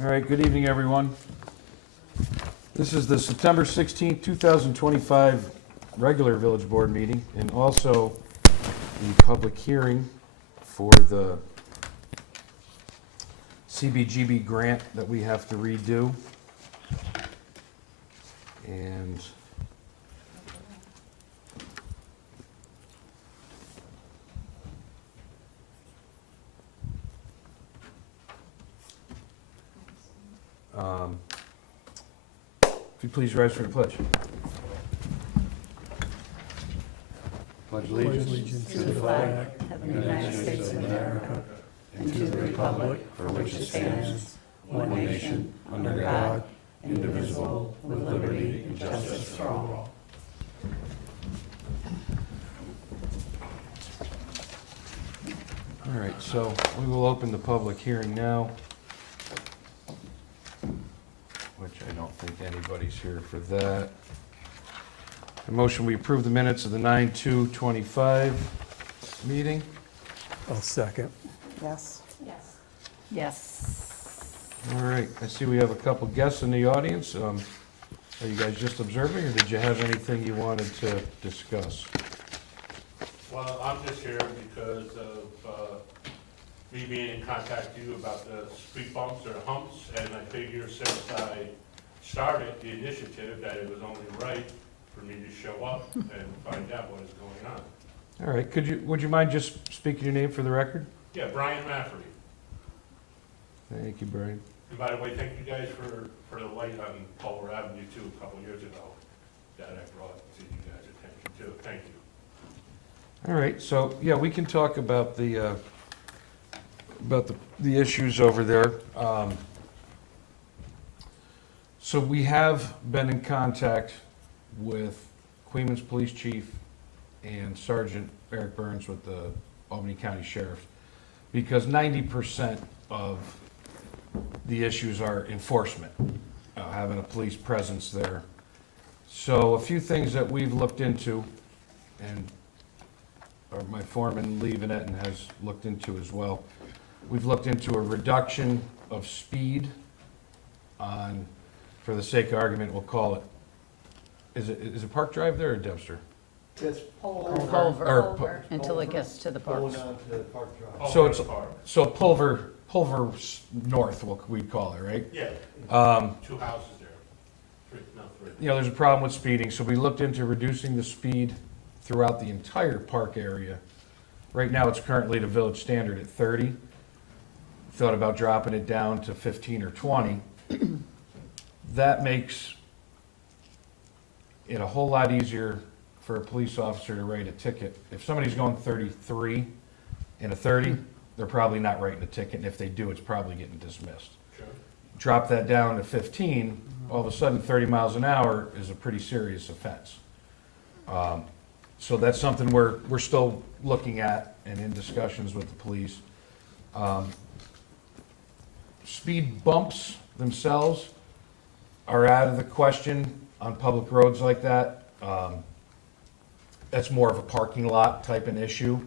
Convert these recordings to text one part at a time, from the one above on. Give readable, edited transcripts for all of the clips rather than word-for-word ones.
All right, good evening, everyone. This is the September 16th, 2025 regular Village Board meeting, and also the public hearing for the CBGB grant that we have to redo. And if you please rise for the pledge. Pledge allegiance to the flag of the United States of America and to the republic for which it stands, one nation, under God, indivisible, with liberty and justice for all. All right, so we will open the public hearing now, which I don't think anybody's here for that. A motion, we approve the minutes of the 9/2/25 meeting. I'll second. Yes. Yes. Yes. All right, I see we have a couple guests in the audience. Are you guys just observing, or did you have anything you wanted to discuss? Well, I'm just here because of me being in contact with you about the speed bumps or humps, and I figure since I started the initiative, that it was only right for me to show up and find out what is going on. All right, would you mind just speaking your name for the record? Yeah, Brian Mafferty. Thank you, Brian. And by the way, thank you guys for the light on Culver Avenue too, a couple years ago, that I brought to you guys' attention too. Thank you. All right, so, yeah, we can talk about the issues over there. So we have been in contact with Queens Police Chief and Sergeant Eric Burns with the Albany County Sheriff, because 90% of the issues are enforcement, having a police presence there. So a few things that we've looked into, and my foreman, Lee Vanetten, has looked into as well. We've looked into a reduction of speed on, for the sake of argument, we'll call it, is it Park Drive there or Dempster? It's Pulver, until it gets to the going parks. on to Park Drive. So it's- Park. So Pulver North, we'd call it, right? Yeah, Um, 2 houses there. 3. You know, there's a problem with speeding, so we looked into reducing the speed throughout the entire park area. Right now, it's currently the village standard at 30. Thought about dropping it down to 15 or 20. That makes it a whole lot easier for a police officer to write a ticket. If somebody's going 33 in a 30, they're probably not writing a ticket, and if they do, it's probably getting dismissed. Sure. Drop that down to 15, all of a sudden 30 miles an hour is a pretty serious offense. So that's something we're still looking at and in discussions with the police. Speed bumps themselves are out of the question on public roads like that. That's more of a parking lot type an issue.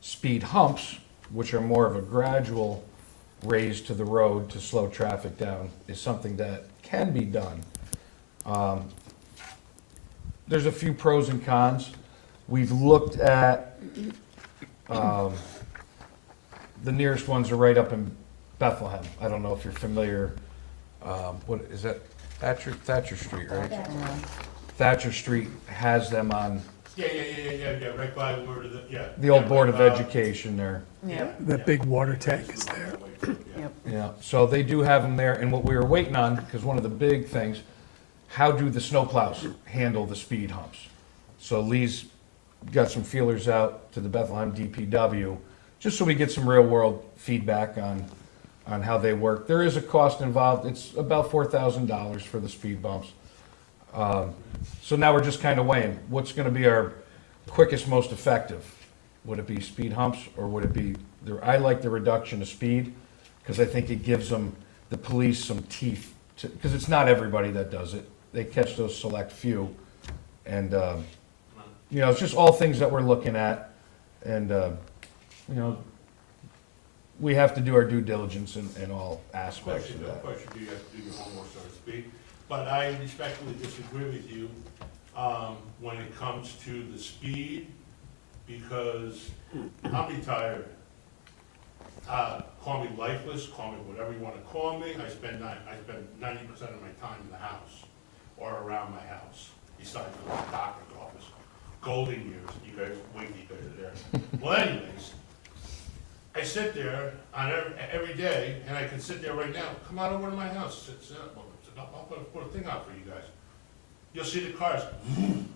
Speed humps, which are more of a gradual raise to the road to slow traffic down, is something that can be done. There's a few pros and cons. We've looked at, the nearest ones are right up in Bethlehem. I don't know if you're familiar, what, is that Thatcher Street, right? Thatcher Street has them on Yeah, right by where the old Board of like, Education there. Yeah. That big water tank is there. Yep. Yeah, so they do have them there, and what we were waiting on, because one of the big things, how do the snowplows handle the speed humps? So Lee's got some feelers out to the Bethlehem DPW, just so we get some real-world feedback on how they work. There is a cost involved. It's about $4,000 for the speed bumps. So now we're just kind of weighing, what's going to be our quickest, most effective? Would it be speed humps, or would it be, I like the reduction of speed, because I think it gives them, the police, some teeth, because it's not everybody that does it. They catch those select few. And, you know, it's just all things that we're looking at. And, you know, we have to do our due diligence in all Of course aspects you of do, that. of course you do, you have to do your homework, so to speak. But I respectfully disagree with you, when it comes to the speed, because I'm retired. Call me lifeless, call me whatever you wanna call me, I spend 90% of my time in the house, or around my house, besides the doctor's office. Golden years, you guys, wait till you guys are there. Well anyways, I sit there on every day, and I can sit there right now, come on over to my house, sit up, I'll put a thing out for you guys. You'll see the cars, vroom,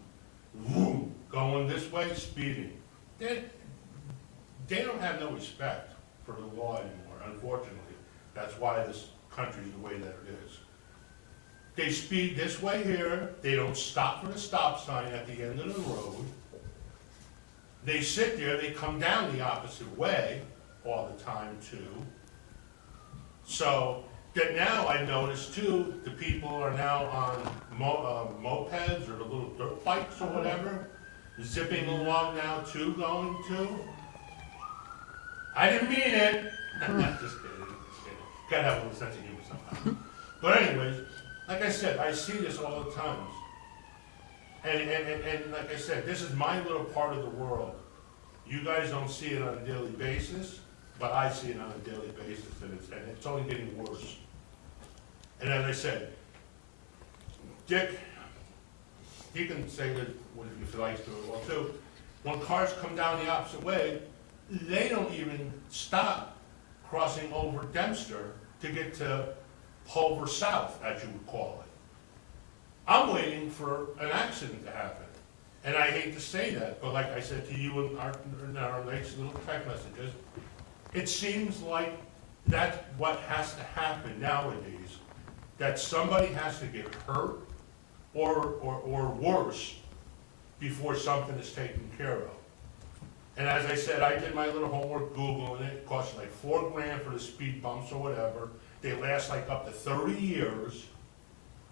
vroom, going this way, speeding. They don't have no respect for the law anymore, unfortunately. That's why this country is the way that it is. They speed this way here, they don't stop for the stop sign at the end of the road. They sit there, they come down the opposite way all the time too. So, that now I notice too, the people are now on mopeds or the little dirt bikes or whatever, zipping along now too, going to. I didn't mean it. Just kidding, just kidding. Gotta have a little sense of humor sometimes. But anyways, like I said, I see this all the time. And like I said, this is my little part of the world. You guys don't see it on a daily basis, but I see it on a daily basis, and it's only getting worse. And as I said, Dick, he can say that if he likes to as well too. When cars come down the opposite way, they don't even stop crossing over Dempster to get to Pulver South, as you would call it. I'm waiting for an accident to happen. And I hate to say that, but like I said to you in our latest little text messages, it seems like that's what has to happen nowadays, that somebody has to get hurt or worse before something is taken care of. And as I said, I did my little homework Googling it. It costs like $4,000 for the speed bumps or whatever. They last like up to 30 years.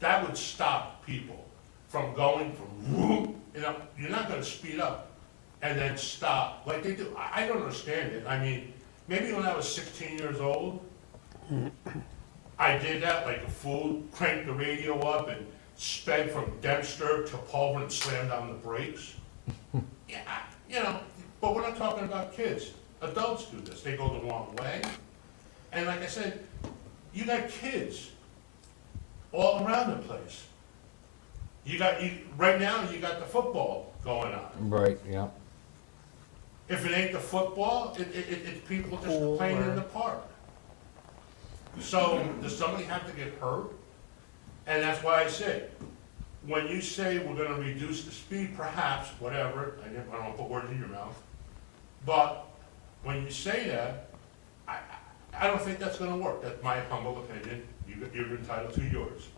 That would stop people from going from whoop, you're not gonna speed up and then stop like they do. I don't understand it. I mean, maybe when I was 16 years old, I did that like a fool, cranked the radio up and sped from Dempster to Pulver and slammed on the brakes. Yeah, but we're not talking about kids. Adults do this. They go the wrong way. And like I said, you got kids all around the place. Right now, you got the football going on. Right, yeah. If it ain't the football, it's people just playing in the park. So, does somebody have to get hurt? And that's why I say, when you say we're gonna reduce the speed, perhaps, whatever, I don't wanna put words in your mouth, but when you say that, I don't think that's gonna work. That's my humble opinion. You're entitled to yours.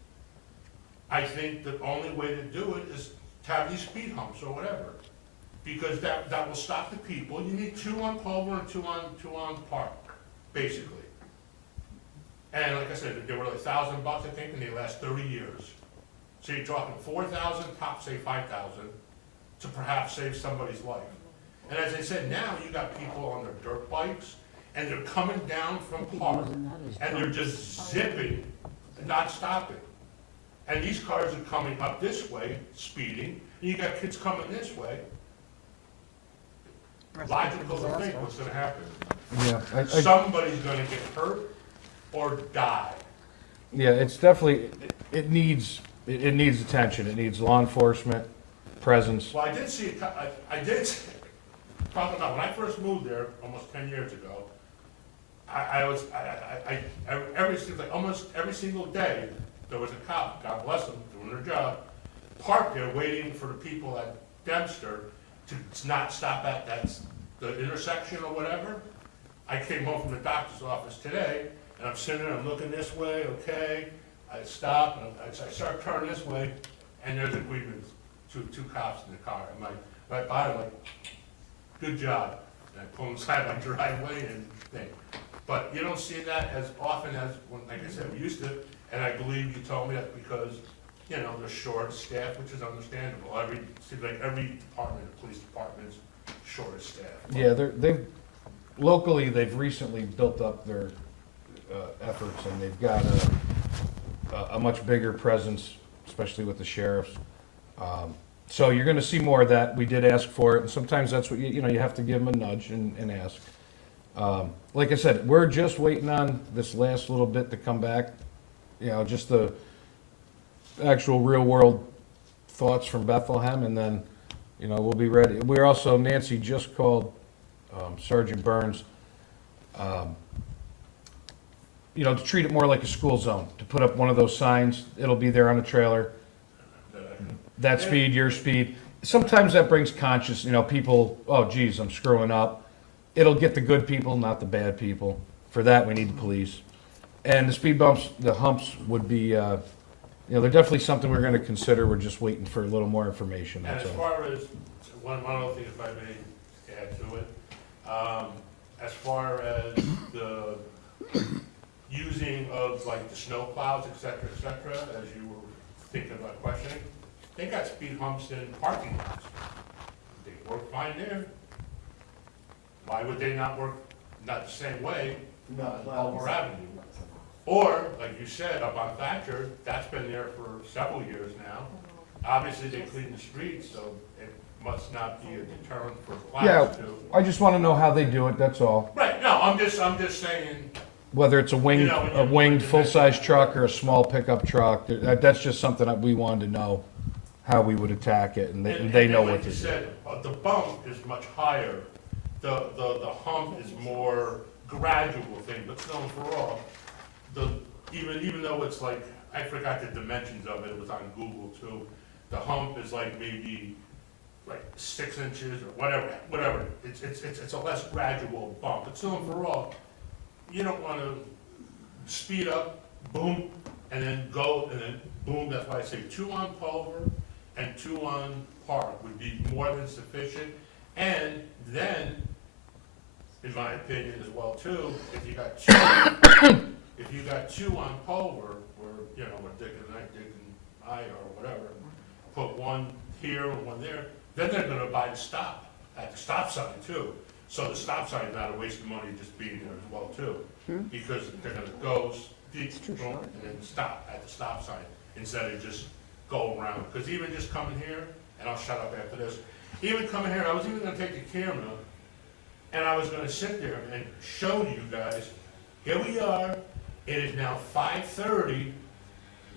I think the only way to do it is to have these speed humps or whatever, because that will stop the people. You need 2 on Pulver and 2 on Park, basically. And like I said, they were like $1,000, I think, and they last 30 years. So you're talking 4,000, top say 5,000, to perhaps save somebody's life. And as I said, now you got people on their dirt bikes, and they're coming down from Park, and they're just zipping, not stopping. And these cars are coming up this way, speeding, and you got kids coming this way. Logical to think what's gonna happen. Yeah, Somebody's gonna get hurt or die. yeah, it's definitely, it needs attention. It needs law enforcement presence. Well, I did see, talking about, when I first moved there, almost 10 years ago, almost every single day, there was a cop, God bless them, doing their job, parked there waiting for the people at Dempster to not stop at the intersection or whatever. I came home from the doctor's office today, and I'm sitting there, I'm looking this way, okay, I stop, and I start turning this way, and there's a grievance, two cops in the car. I'm like, right by them, like, good job. And I pull them side by driveway and thing. But you don't see that as often as, when, like I said, we used to, and I believe you told me that because, you know, they're short staff, which is understandable. Seems like every department, the police department's short of staff. Yeah, locally, they've recently built up their efforts, and they've got a much bigger presence, especially with the sheriffs. So you're gonna see more of that. We did ask for it, and sometimes that's what, you know, you have to give them a nudge and ask. Like I said, we're just waiting on this last little bit to come back, you know, just the actual real-world thoughts from Bethlehem, and then, you know, we'll be ready. We're also, Nancy just called Sergeant Burns, you know, to treat it more like a school zone, to put up one of those signs. It'll be there on a trailer. That speed, your speed. Sometimes that brings conscious, you know, people, oh geez, I'm screwing up. It'll get the good people, not the bad people. For that, we need the police. And the speed bumps, the humps would be, you know, they're definitely something we're gonna consider. We're just waiting for a little more information, And that's as all. far as, one other thing, if I may add to it, as far as the using of like the snow plows, et cetera, as you were thinking about questioning, they got speed humps in parking lots. They work fine there. Why would they not work, not the same way, on Palmer Avenue? Or, like you said, up on Thatcher, that's been there for several years now. Obviously, they clean the streets, so it must not be a deterrent for Yeah, plows too. I just wanna know how they do it, that's all. Right, no, I'm just saying, Whether it's a You winged, know, when a you- winged full-size truck or a small pickup truck, that's just something that we wanted to know, how we would attack it, and they know what like to you do. said, the bump is much higher. The hump is more gradual thing, but still and for all, even though it's like, I forgot the dimensions of it, it was on Google too. The hump is like maybe like 6 inches or whatever. It's a less gradual bump, but still and for all, you don't wanna speed up, boom, and then go, and then boom. That's why I say 2 on Culver and 2 on Park would be more than sufficient. And then, in my opinion as well too, if you got 2 on Culver, or, you know, or Dick and I, or whatever, put 1 here and 1 there, then they're gonna buy the stop, at the stop sign too. So the stop sign is not a waste of money just being there as well too, because they're gonna go deep, boom, and then stop at the stop sign, instead of just go around. Because even just coming here, and I'll shut up after this, even coming here, I was even gonna take the camera, and I was gonna sit there and show you guys, here we are, it is now 5:30,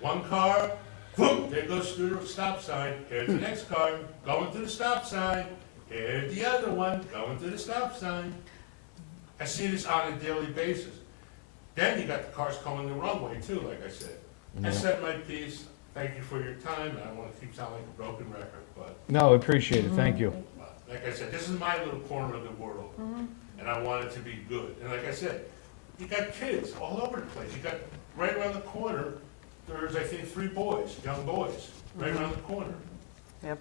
1 car, boom, there goes through the stop sign, here's the next car, going through the stop sign, here's the other one, going through the stop sign. I see this on a daily basis. Then you got the cars coming the wrong way too, like I said. I said my piece, thank you for your time, I don't wanna keep sounding like a broken record, but No, I appreciate it, thank you. like I said, this is my little corner of the world, and I want it to be good. And like I said, you got kids all over the place. You got, right around the corner, there's, I think, 3 boys, young boys, right around the corner, Yep.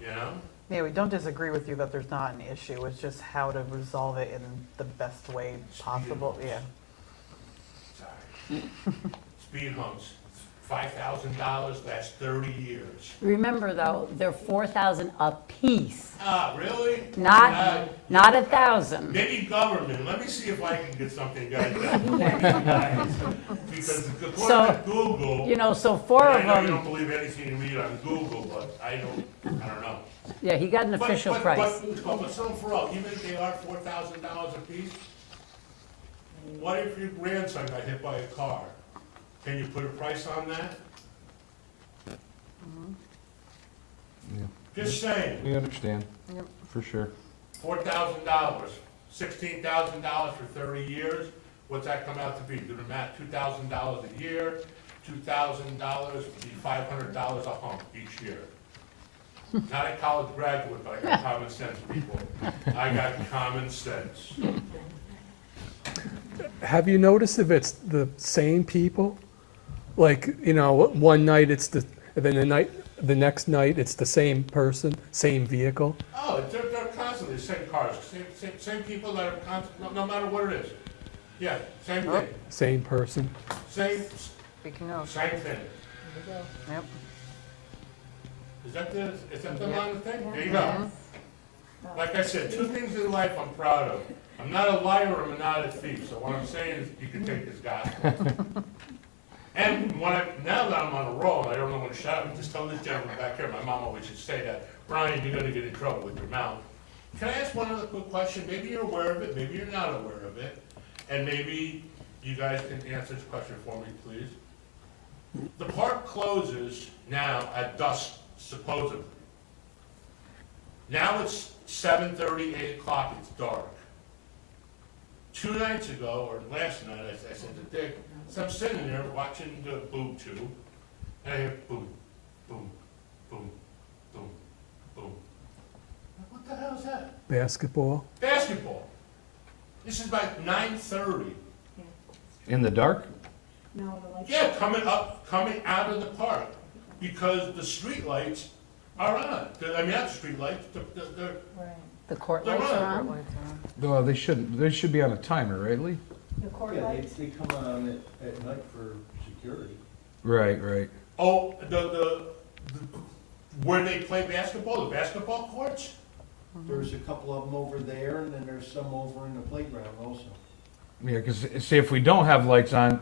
you know? Yeah, we don't disagree with you that there's not an issue, it's just how to resolve it in the best way possible, yeah. Sorry. Speed humps, $5,000, that's 30 years. Remember though, they're 4,000 apiece, Ah, really? not 1,000. Maybe government, let me see if I can get something, guys. Because according to Google, You know, so 4 I of know you them, don't believe anything you read on Google, but I don't know. yeah, he got an But- official but- price. But some for all, even if they are $4,000 a piece, what if your grandson got hit by a car? Can you put a price on that? Just saying, We understand, Yep. for sure. $4,000, $16,000 for 30 years, what's that come out to be? Do the math, $2,000 a year, $2,000 would be $500 a hump each year. Not a college graduate, but I got common sense, people. I got common sense. Have you noticed if it's the same people? Like, you know, one night it's and then the next night it's the same person, same vehicle? Oh, they're constantly the same cars, same people that are constant, no matter what it is. Yeah, same thing, Same person? same Speaking of, thing. yep. Is that the line of thing? There you go. Like I said, 2 things in life I'm proud of. I'm not a liar, I'm not a thief, so what I'm saying is you can take this gospel. And now that I'm on a roll, and I don't know when to shut up, just tell this gentleman back here, my mom always used to say that, Brian, you're gonna get in trouble with your mouth. Can I ask one other quick question? Maybe you're aware of it, maybe you're not aware of it, and maybe you guys can answer this question for me, please. The park closes now at dusk, supposedly. Now it's 7:30, 8 o'clock, it's dark. 2 nights ago, or last night, I said to Dick, so I'm sitting there watching the boob tube, and I hear boom, boom, boom, boom, boom. What the hell is that? Basketball. Basketball. This is like 9:30. In the dark? No, the lights. Yeah, coming out of the park, because the street lights are on. I mean, not the street lights, they're, The court They're lights are on. on? No, they shouldn't. They should be on a timer, right, Lee? The court Yeah, lights. they come on at night for security. Right, right. oh, where they play basketball, the basketball courts? There's a couple of them over there, and then there's some over in the playground also. Yeah, because see, if we don't have lights on,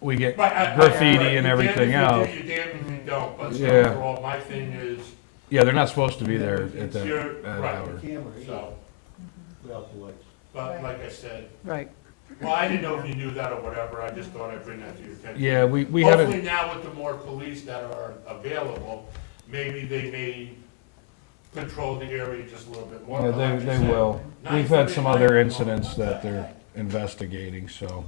we get Right, graffiti right. and You're everything damned else. if you do, you're damned if you don't, but Yeah. overall, my thing is, Yeah, they're not supposed to be there at that, You're that right. hour. The camera, yeah, so, without the lights. but like I said, Right. well, I didn't know if you knew that or whatever, I just thought I'd bring that to your attention. Yeah, we had Hopefully a, now with the more police that are available, maybe they may control the area just a little bit more. yeah, But like I they said, will. We've had some other 9:30, incidents that they're investigating, so.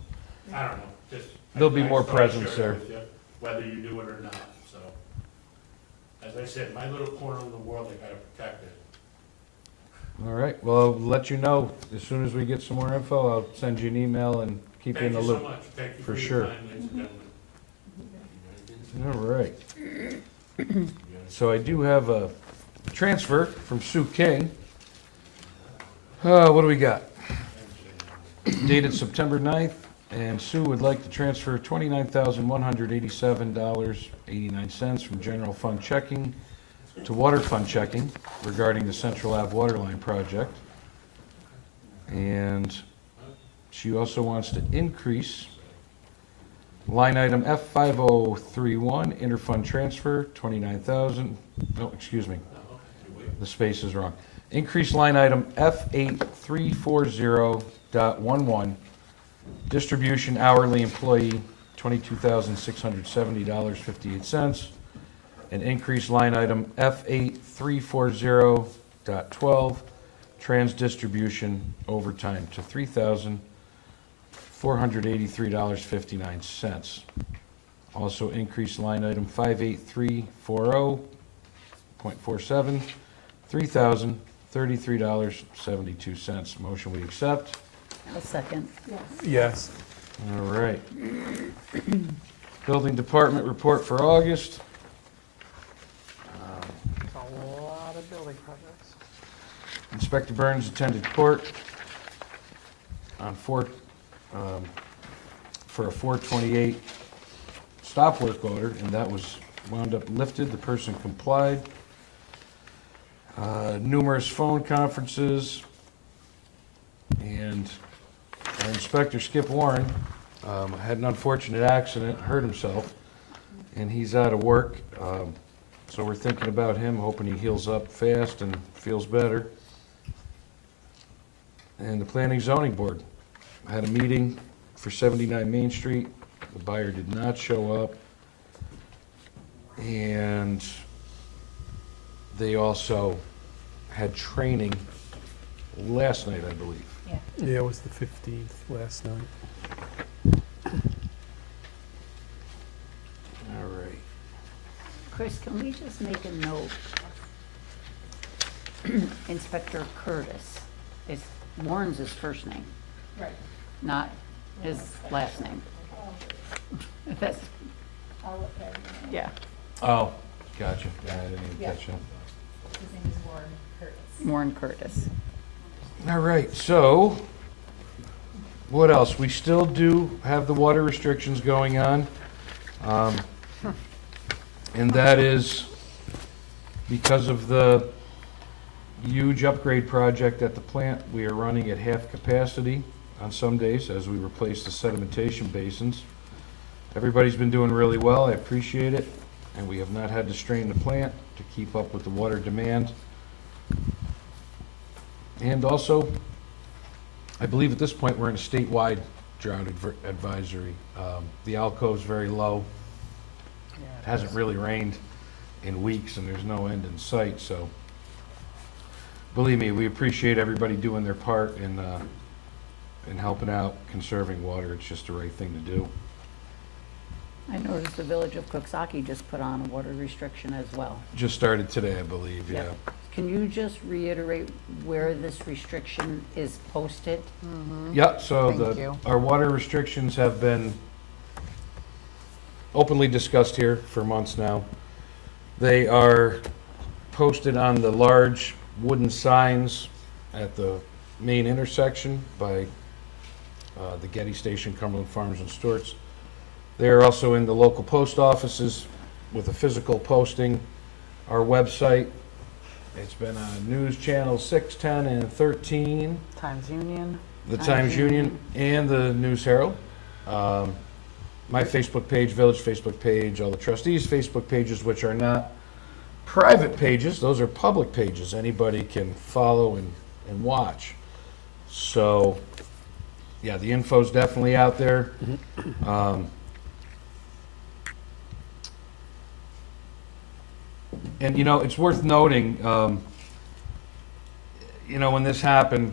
I don't know, just. There'll be I more just thought I'd presence share it there. with you, whether you do it or not, so. As I said, my little corner of the world, I gotta protect it. All right, well, I'll let you know as soon as we get some more info. I'll send you an email and keep you in Thank the you so loop. much, thank you For for sure. your time, ladies and gentlemen. All right. So I do have a transfer from Sue King. What do we got? Dated September 9th, and Sue would like to transfer $29,187.89 from general fund checking to water fund checking regarding the Central Ave waterline project. And she also wants to increase line item F5031, interfund transfer, 29,000, no, excuse me, the space is wrong. Increase line item F8340.11, distribution hourly employee, $22,670.58. And increase line item F8340.12, trans distribution overtime to $3,483.59. Also increase line item 58340.47, $3,033.72. Motion we accept. A second. Yes. All right. Building Department report for August. A lot of building projects. Inspector Burns attended court on for a 428 stop work order, and that was wound up lifted. The person complied. Numerous phone conferences, and our inspector, Skip Warren, had an unfortunate accident, hurt himself, and he's out of work. So we're thinking about him, hoping he heals up fast and feels better. And the Planning Zoning Board had a meeting for 79 Main Street. The buyer did not show up. And they also had training last night, I believe. Yeah, it was the 15th last night. All right. Chris, can we just make a note? Inspector Curtis, is Warren's his first name, Right. not his last name. That's, I'll let Patty know. yeah, Oh, gotcha. I didn't even Yeah. catch that. His name is Warren Curtis. Warren Curtis. All right, so what else? We still do have the water restrictions going on. And that is because of the huge upgrade project at the plant. We are running at half capacity on some days as we replace the sedimentation basins. Everybody's been doing really well, I appreciate it, and we have not had to strain the plant to keep up with the water demand. And also, I believe at this point, we're in a statewide drought advisory. The alcove's very low. It hasn't really rained in weeks, and there's no end in sight, so believe me, we appreciate everybody doing their part in helping out conserving water. It's just the right thing to do. I noticed the village of Cooksaki just put on a water restriction as well. Just started today, I believe, yeah. Can you just reiterate where this restriction is posted? Yeah, so Thank you. our water restrictions have been openly discussed here for months now. They are posted on the large wooden signs at the main intersection by the Getty Station, Cumberland Farms and Stewart's. They're also in the local post offices with a physical posting. Our website, it's been on News Channel 6, 10, and 13, Times Union. the Times Union, and the News Herald. My Facebook page, Village Facebook page, all the trustees' Facebook pages, which are not private pages, those are public pages. Anybody can follow and watch. So, yeah, the info's definitely out there. And, you know, it's worth noting, you know, when this happened,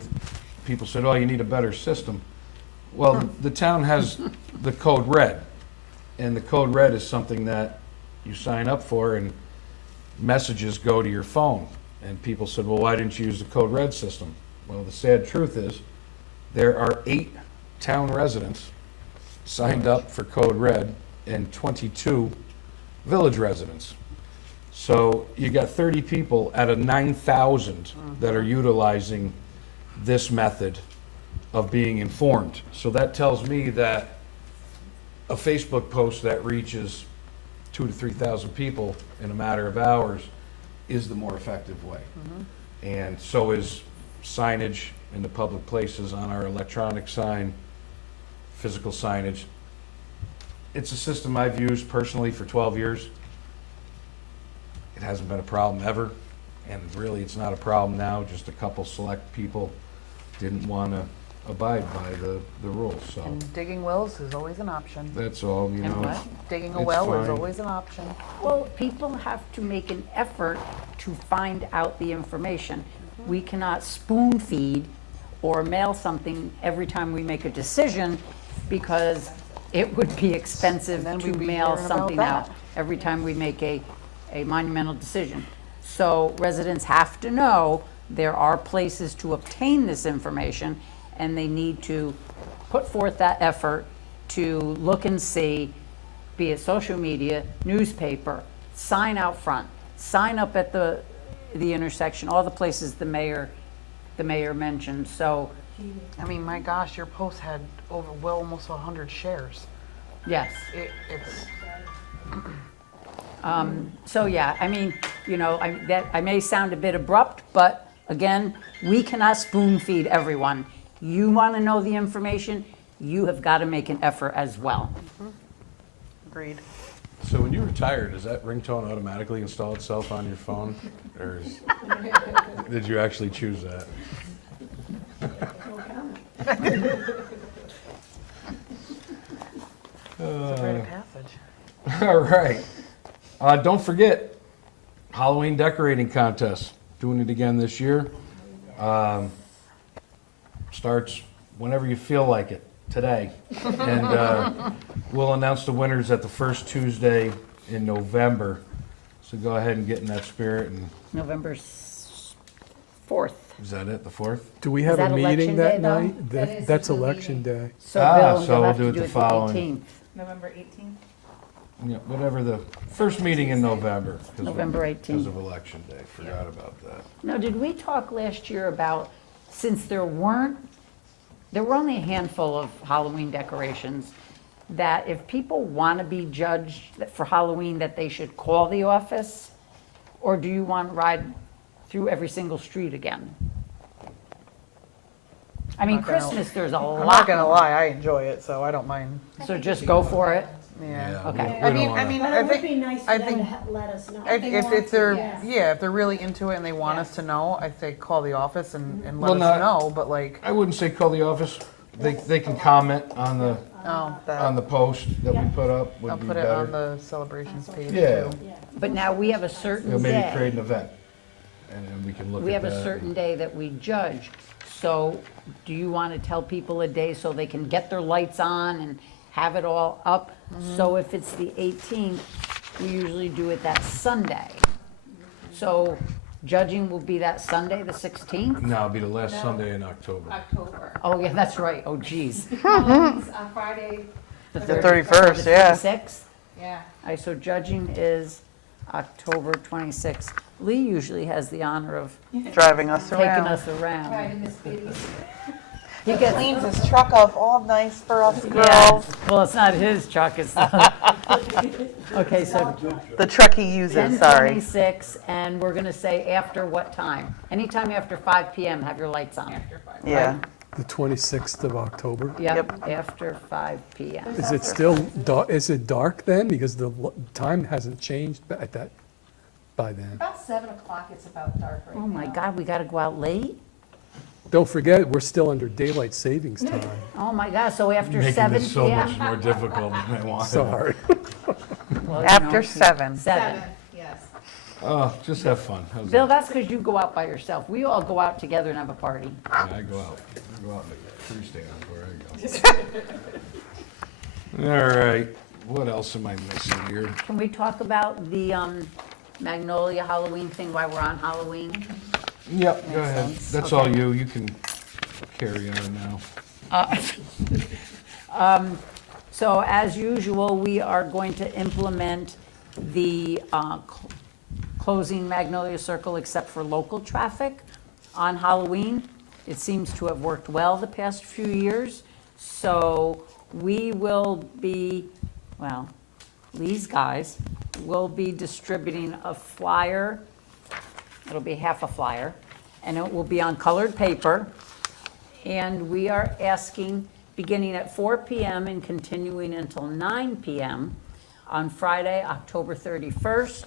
people said, oh, you need a better system. Well, the town has the Code Red, and the Code Red is something that you sign up for, and messages go to your phone. And people said, well, why didn't you use the Code Red system? Well, the sad truth is, there are 8 town residents signed up for Code Red and 22 village residents. So you got 30 people out of 9,000 that are utilizing this method of being informed. So that tells me that a Facebook post that reaches 2,000 to 3,000 people in a matter of hours is the more effective way. And so is signage in the public places on our electronic sign, physical signage. It's a system I've used personally for 12 years. It hasn't been a problem ever, and really it's not a problem now, just a couple select people didn't want to abide by the rules, so And digging wells is always an option. that's all, you And know. what? Digging a It's well is fine. always an option. Well, people have to make an effort to find out the information. We cannot spoon feed or mail something every time we make a decision, because it would be expensive And then to we'd be mail hearing about something that. out every time we make a monumental decision. So residents have to know there are places to obtain this information, and they need to put forth that effort to look and see, be it social media, newspaper, sign out front, sign up at the intersection, all the places the mayor mentioned. So, I mean, my gosh, your post had almost 100 shares. yes. It's So, yeah, I mean, you know, I may sound a bit abrupt, but again, we cannot spoon feed everyone. You want to know the information, you have got to make an effort as well. agreed. So when you retire, does that ringtone automatically install itself on your phone? Or did you actually choose that? It's a rite of passage. All right. Don't forget, Halloween decorating contest. Doing it again this year. Starts whenever you feel like it, today. And we'll announce the winners at the first Tuesday in November. So go ahead and get in that spirit. And November 4th. is that it, the 4th? Do we have that a election meeting day, that though? night? That is That's the election meeting. day. So Ah, Bill, so you'll we'll have do to it do the it the following. 18th, November 18th? Yeah, whatever the first meeting in November. November 18th. Because of election day. Forgot about that. Now, did we talk last year about, since there were only a handful of Halloween decorations, that if people want to be judged for Halloween, that they should call the office? Or do you want to ride through every single street again. I mean, not gonna- Christmas, there's a I'm not lot gonna more. lie, I enjoy it, so I don't mind. So just go for it. Yeah. Okay. I mean, I But it would think, be nice I for them think- to let us know. if they're, Yes. yeah, if they're really into it and they want us to know, I say call the office and let Well, us no, know, but like, I wouldn't say call the office. They can comment on the oh, on the that, post that we put up I'll would be put it on better. the celebrations page Yeah. too. Yeah. But now we have a certain Or maybe create day. an event, and then we can look We at have that. a certain day that we judge. So do you want to tell people a day so they can get their lights on and have it all up? So if it's the 18th, we usually do it that Sunday. So judging will be that Sunday, the 16th? No, it'll be the last Sunday in October. October. Oh, yeah, that's right. Oh, geez. Halloween's Friday, The 31st, yeah. 26th? yeah. All right, so judging is October 26th. Lee usually has the honor of Driving us taking around. us around. Friday, Miss Biddy's. He gets, Cleans his truck up all nice for us yeah, girls. well, it's not his truck, it's the, okay, so The truck he uses, sorry. 10:26, and we're gonna say after what time? Anytime after 5 PM, have your lights on. After 5. Yeah. The 26th of October. Yep, after 5 PM. Is it still, is it dark then? Because the time hasn't changed by then. About 7 o'clock, it's about dark right now. Oh my God, we gotta go out late? Don't forget, we're still under daylight savings time. Oh my God, so after Making 7 this so much PM? more difficult than I wanted. Sorry. Well, you After know, 7. 7. 7, yes. Oh, just have fun. How's Bill, that? that's because you go out by yourself. We all go out together and have a party. Yeah, I go out. I go out in the tree stand where I go. All right, what else am I missing here? Can we talk about the Magnolia Halloween thing while we're on Halloween? Yep, go ahead. sense. That's Okay. all you. You can carry on now. So as usual, we are going to implement the closing Magnolia Circle except for local traffic on Halloween. It seems to have worked well the past few years. So we will be, well, these guys will be distributing a flyer. It'll be half a flyer, and it will be on colored paper. And we are asking, beginning at 4 PM and continuing until 9 PM on Friday, October 31st.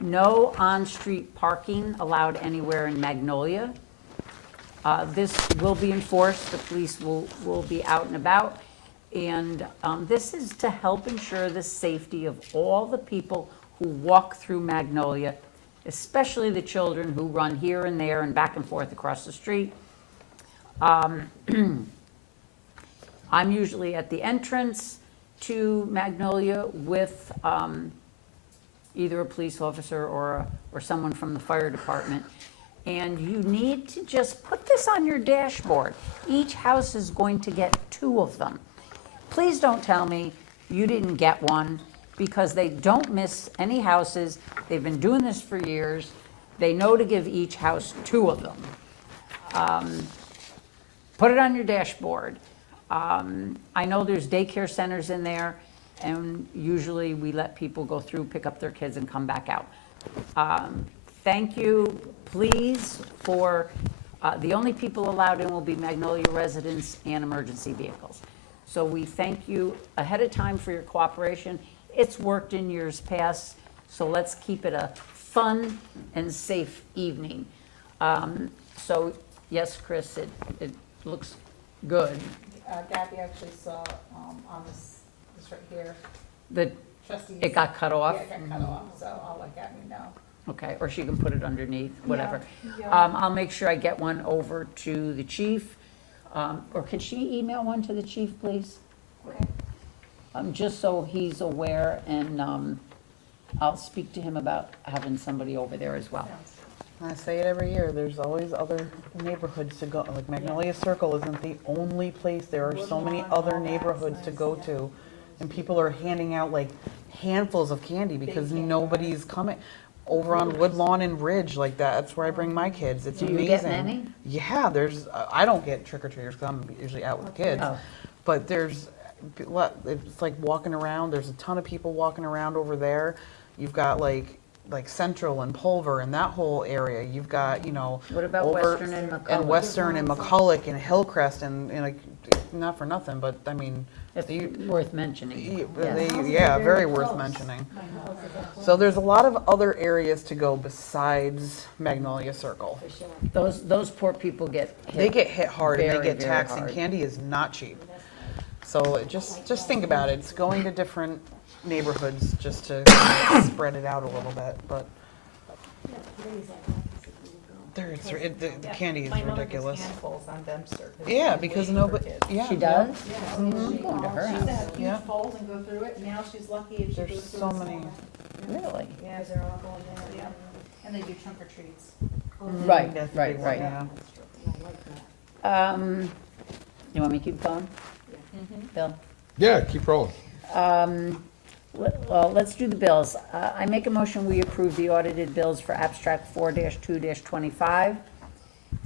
No on-street parking allowed anywhere in Magnolia. This will be enforced, the police will be out and about. And this is to help ensure the safety of all the people who walk through Magnolia, especially the children who run here and there and back and forth across the street. I'm usually at the entrance to Magnolia with either a police officer or someone from the fire department. And you need to just put this on your dashboard. Each house is going to get 2 of them. Please don't tell me you didn't get one, because they don't miss any houses. They've been doing this for years. They know to give each house 2 of them. Put it on your dashboard. I know there's daycare centers in there, and usually we let people go through, pick up their kids, and come back out. Thank you, please, for, the only people allowed in will be Magnolia residents and emergency vehicles. So we thank you ahead of time for your cooperation. It's worked in years past, so let's keep it a fun and safe evening. So, yes, Chris, it looks good. Gabby actually saw on this right here, The, trustees. it got cut off? Yeah, it got cut off, so I'll let Gabby know. Okay, or she can put it underneath, whatever. Yeah. I'll make sure I get one over to the chief. Or could she email one to the chief, please? Okay. Just so he's aware, and I'll speak to him about having somebody over there as well. I say it every year, there's always other neighborhoods to go, like Magnolia Circle isn't the only place, there are so many other neighborhoods to go to. And people are handing out like handfuls of candy because nobody's coming. Over on Woodlawn and Ridge, like that's where I bring my kids, it's Do amazing. you get many? Yeah, there's, I don't get trick-or-treaters because I'm usually out with the kids. Oh. But there's, it's like walking around, there's a ton of people walking around over there. You've got like like Central and Pulver and that whole area. You've got, What about over- Western and McCullough? and Western and McCulloch and Hillcrest and like, not for nothing, but I mean, It's worth mentioning. Yes. yeah, very worth mentioning. So there's a lot of other areas to go besides Magnolia Circle. Those poor people get hit. They get hit hard and they very, get very taxed, and hard. candy is not cheap. So just think about it. It's going to different neighborhoods just to spread it out a little bit, but the candy is My mother ridiculous. gets handfuls on Dempster. Yeah, because nobody, yeah. She does? Yeah. I'm going to her She used to house. have Yeah. huge bowls and go through it, now she's lucky if she There's goes through so a many. small one. Really? Yeah, they're all going there, yeah. And they do trunk or treats. Right, That's the right, big one, right. yeah. You want me to keep going? Bill? Yeah, keep rolling. Well, let's do the bills. I make a motion, we approve the audited bills for abstract 4-2-25,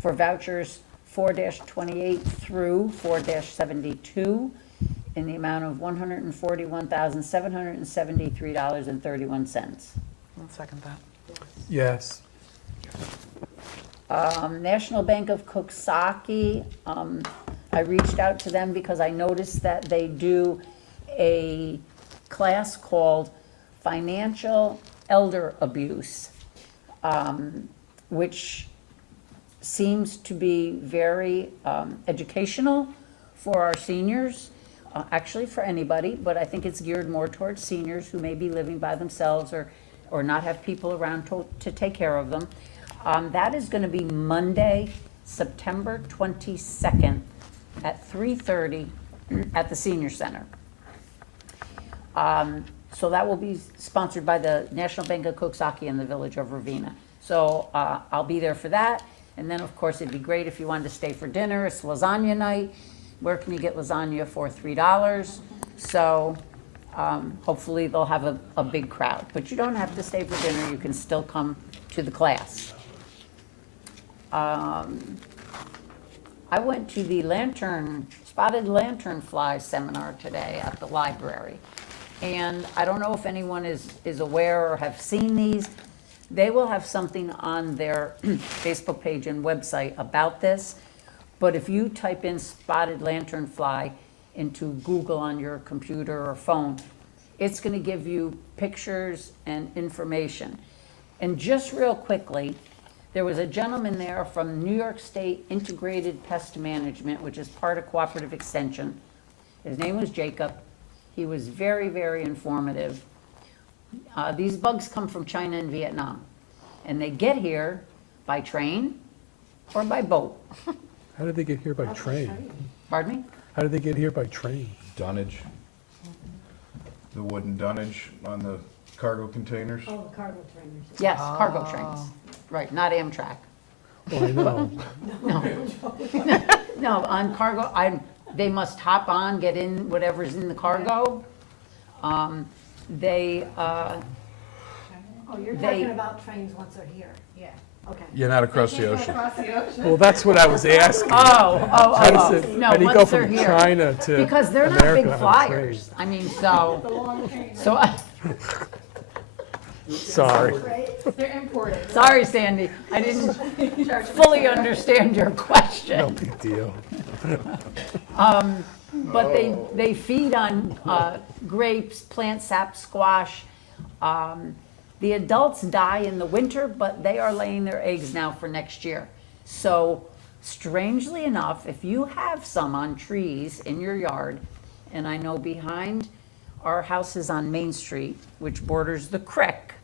for vouchers 4-28 through 4-72, in the amount of $141,773.31. I'll second that. Yes. National Bank of Coxsackie, I reached out to them because I noticed that they do a class called Financial Elder Abuse, which seems to be very educational for our seniors, actually for anybody, but I think it's geared more towards seniors who may be living by themselves or not have people around to take care of them. That is going to be Monday, September 22nd at 3:30 at the Senior Center. So that will be sponsored by the National Bank of Coxsackie in the Village of Ravena. So I'll be there for that. And then, of course, it'd be great if you wanted to stay for dinner. It's lasagna night. Where can you get lasagna for $3? So hopefully they'll have a big crowd. But you don't have to stay for dinner. You can still come to the class. I went to the spotted lanternfly seminar today at the library. And I don't know if anyone is aware or have seen these. They will have something on their Facebook page and website about this. But if you type in spotted lanternfly into Google on your computer or phone, it's going to give you pictures and information. And just real quickly, there was a gentleman there from New York State Integrated Pest Management, which is part of Cooperative Extension. His name was Jacob. He was very, very informative. These bugs come from China and Vietnam, and they get here by train or by boat. How did they get here by train? Pardon me? How did they get here by train? Dunnage. The wooden dunnage on the cargo containers. Oh, the cargo trainers. Yes, cargo trains. Right, not Amtrak. Oh, I know. No, on cargo, they must hop on, get in whatever's in the cargo. They, Oh, you're They- talking about trains once they're here. Yeah. Okay. Yeah, not across the ocean. Across the ocean. Well, that's what I was asking. How does it- No, how do you go once they're from here. China to Because they're not America big on a flyers. I mean, The so, long train. Sorry. They're imported. sorry, Sandy, I didn't fully understand your No question. big deal. But they feed on grapes, plant sap, squash. The adults die in the winter, but they are laying their eggs now for next year. So strangely enough, if you have some on trees in your yard, and I know behind our houses on Main Street, which borders the creek,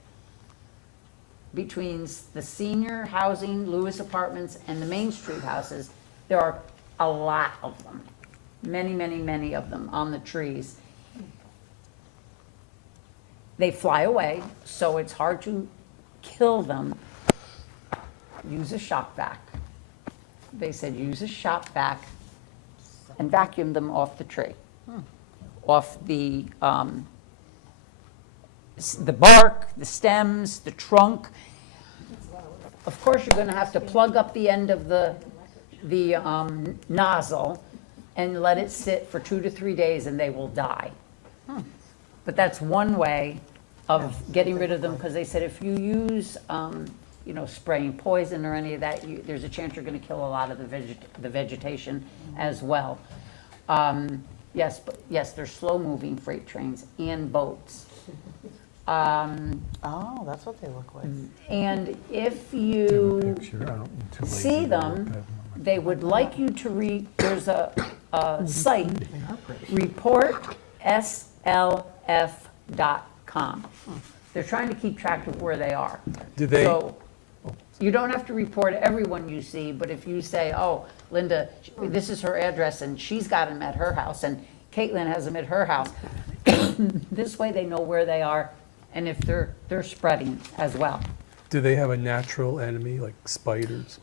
between the senior housing, Lewis Apartments, and the Main Street houses, there are a lot of them. Many, many, many of them on the trees. They fly away, so it's hard to kill them. Use a shop vac. They said use a shop vac and vacuum them off the tree. Off the bark, the stems, the trunk. Of course, you're gonna have to plug up the end of the nozzle and let it sit for 2 to 3 days and they will die. But that's one way of getting rid of them, because they said if you use, spraying poison or any of that, there's a chance you're gonna kill a lot of the vegetation as well. Yes, they're slow-moving freight trains and boats. Oh, that's what they look like. And if you see them, they would like you to read, there's a site, reportslf.com. They're trying to keep track of where they are. Do they? So you don't have to report everyone you see, but if you say, oh, Linda, this is her address, and she's got them at her house, and Caitlin has them at her house, this way they know where they are, and if they're spreading as well. Do they have a natural enemy, like spiders?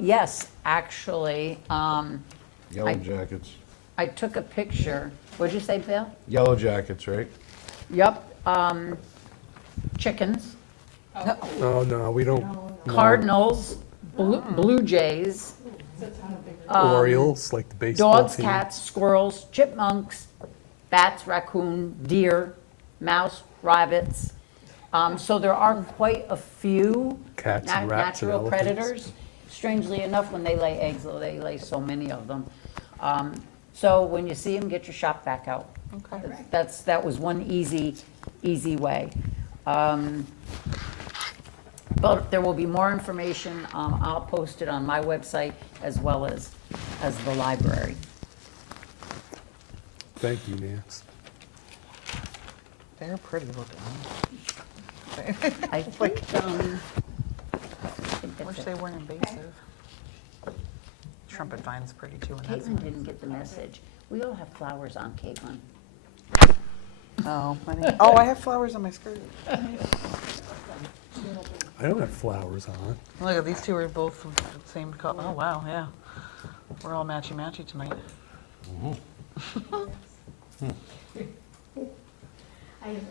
Yes, actually, Yellow jackets. I took a picture. What'd you say, Bill? Yellow jackets, right? Yep, chickens, Oh, no, we don't. no. cardinals, blue jays, Orioles, like the baseball dogs, team. cats, squirrels, chipmunks, bats, raccoon, deer, mouse, rabbits. So there are quite a few Cats and rats and natural elephants. predators. Strangely enough, when they lay eggs, though, they lay so many of them. So when you see them, get your shop vac out. Okay. That was one easy way. But there will be more information. I'll post it on my website as well as the library. Thank you, Nance. They're pretty looking. I think, Like- I think that's Wish it. they weren't invasive. Trumpet vine's pretty too, and that's Caitlin didn't get the message. We all have flowers on Caitlin. Oh, I have flowers on my skirt. I don't have flowers on. Look at these two are both the same color. Oh wow, yeah. We're all matchy tonight. I have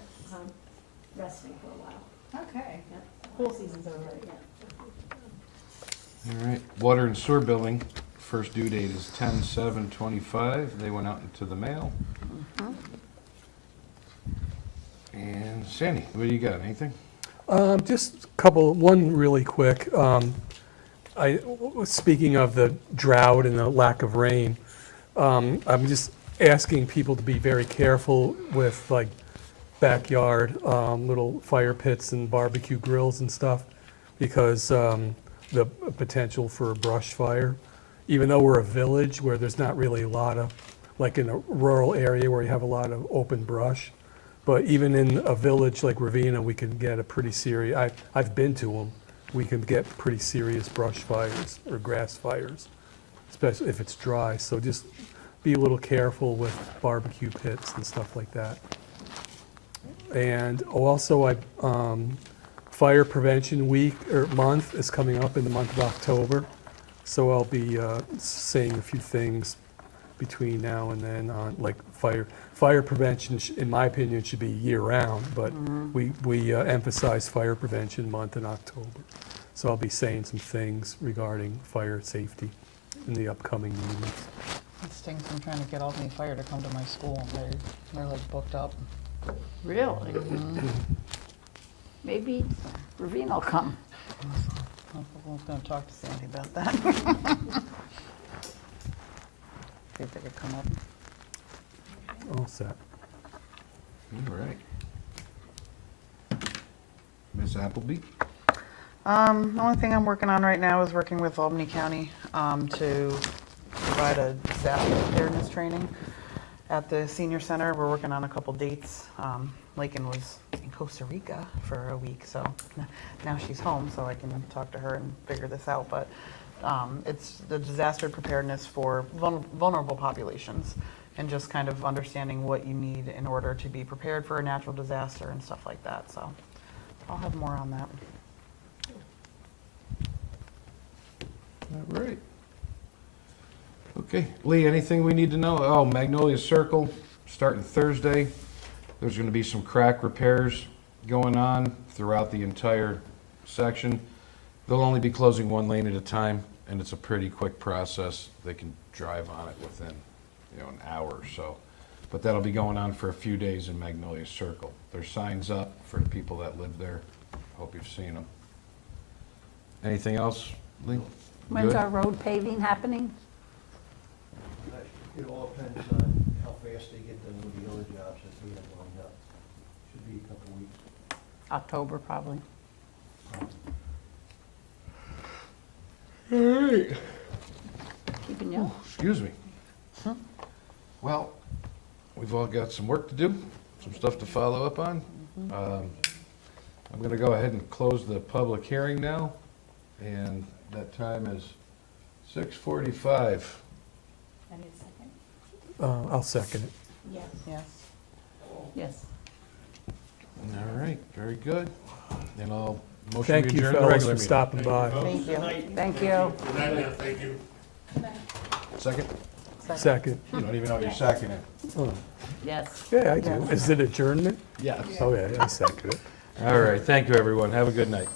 resting for a while. Okay, pool season's over. All right, water and sewer billing, first due date is 10/7/25. They went out into the mail. And Sandy, what do you got, anything? Just a couple, one really quick. Speaking of the drought and the lack of rain, I'm just asking people to be very careful with like backyard little fire pits and barbecue grills and stuff, because the potential for a brush fire, even though we're a village where there's not really a lot of, like in a rural area where you have a lot of open brush, but even in a village like Ravena, we can get a pretty serious, I've been to them, we can get pretty serious brush fires or grass fires, especially if it's dry. So just be a little careful with barbecue pits and stuff like that. And also, Fire Prevention Week or month is coming up in the month of October, so I'll be saying a few things between now and then on like fire prevention. In my opinion, should be year-round, but we emphasize Fire Prevention Month in October, so I'll be saying some things regarding fire safety in the upcoming meetings. It stinks. I'm trying to get Albany Fire to come to my school. They're like booked up. Really? Maybe Ravina will come. I was going to talk to Sandy about that. See if they could come up. All set. All right. Miss Appleby? The only thing I'm working on right now is working with Albany County to provide a disaster preparedness training at the senior center. We're working on a couple dates. Lakin was in Costa Rica for a week, so now she's home, so I can talk to her and figure this out. But it's the disaster preparedness for vulnerable populations, and just kind of understanding what you need in order to be prepared for a natural disaster and stuff like that. So I'll have more on that. All right. Okay, Lee, anything we need to know? Oh, Magnolia Circle, starting Thursday. There's gonna be some crack repairs going on throughout the entire section. They'll only be closing one lane at a time, and it's a pretty quick process. They can drive on it within, an hour or so. But that'll be going on for a few days in Magnolia Circle. There's signs up for the people that live there. Hope you've seen them. Anything else, Lee? When's Good? our road paving happening? It all depends on how fast they get the other jobs that we have lined up. Should be a couple weeks. October, probably. All right. Keeping you. Excuse me. Well, we've all got some work to do, some stuff to follow up on. I'm going to go ahead and close the public hearing now, and that time is 6:45. I need a second. I'll second it. Yes. Yes. Yes. All right, very good. And I'll motion Thank to you, adjourn the fellas, regular for meeting. stopping by. Thank you. Thank you. Good night now, thank you. Second? Second. You don't even know you're seconding. Oh, Yes. yeah, I do. Is it adjournment? Yes. Oh, yeah, I second it. All right, thank you, everyone. Have a good night.